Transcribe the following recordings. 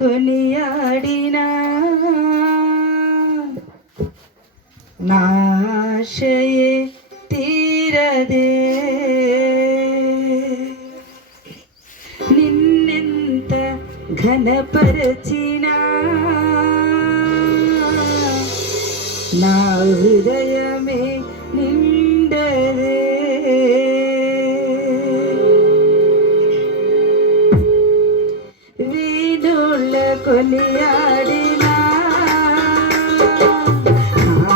కొనియాడినా నాశయే తీరదే నిన్నెంత ఘనపరచినా నా హృదయమే నిండదే వీధుల కొనియాడినా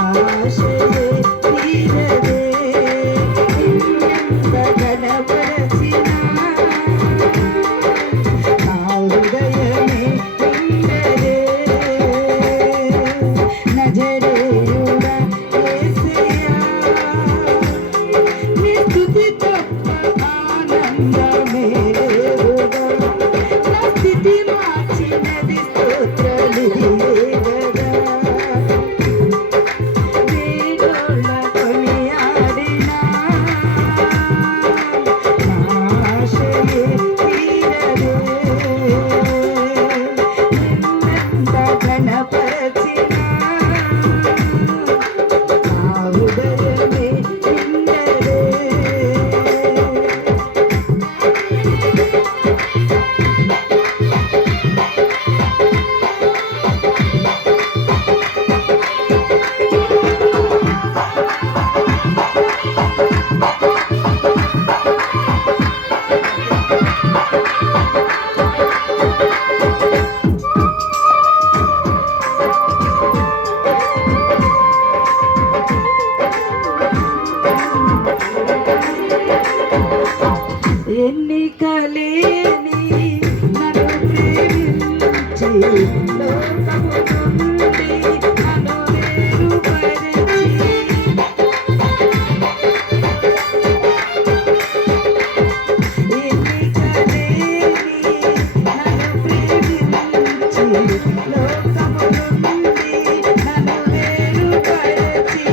ఆశయే తీరదే నిన్నెంత ఘనపరచినా నా హృదయమే నిండదే నజరేయుడా యేసయ్యా నీ స్తుతి తప్ప ఆనందమే లేదుగా నా స్థితి మార్చినది స్తోత్రలియే గదా వీధుల కొనియాడినా నా ఆశయే తీరదే నిన్నెంత ఘనపరచినా నా హృదయమే నిండదే ఎన్నికలేని నన్ను ప్రేమించి లోకము నుండి నన్ను వేరుపరచి ఎన్నికలేని నన్ను ప్రేమించి లోకము నుండి నన్ను వేరుపరచి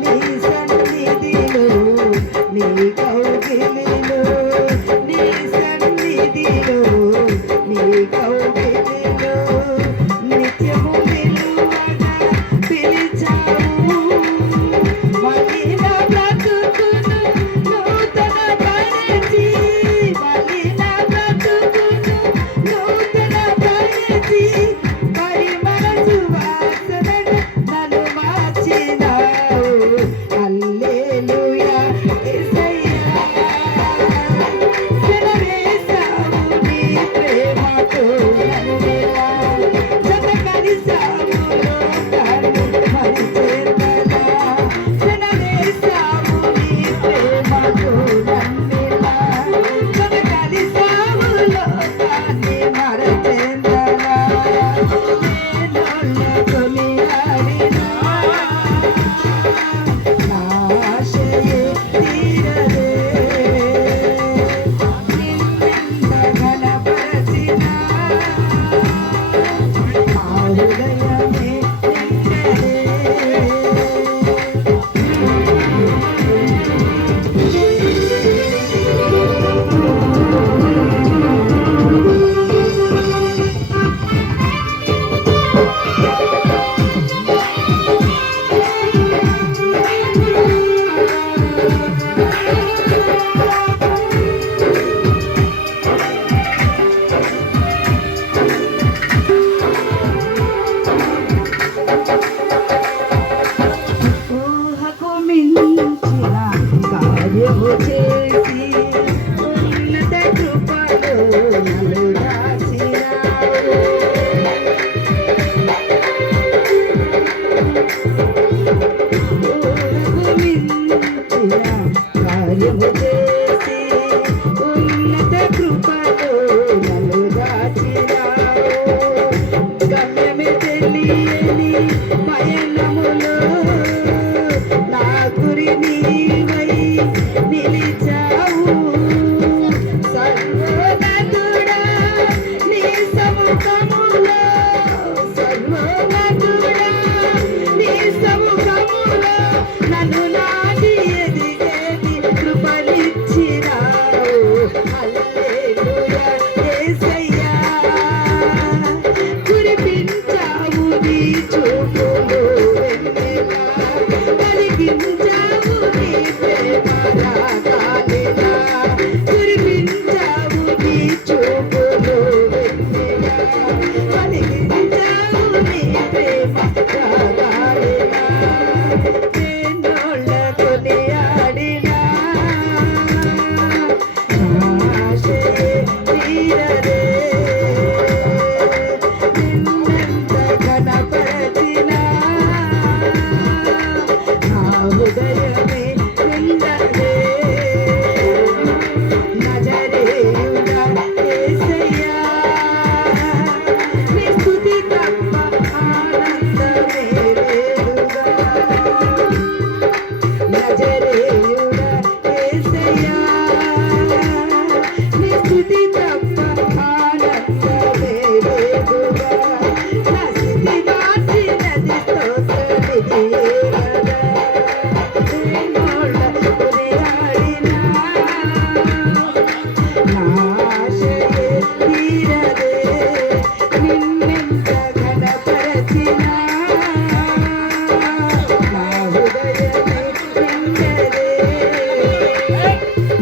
నీ సన్నిధిలో నీ కౌగిలిలో నీ సన్నిధిలో నీ కౌగిలిలో నిత్యము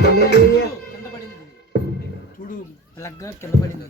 హల్లెలూయా. కింద పడింది చూడు, ప్లగ్ కింద పడింది.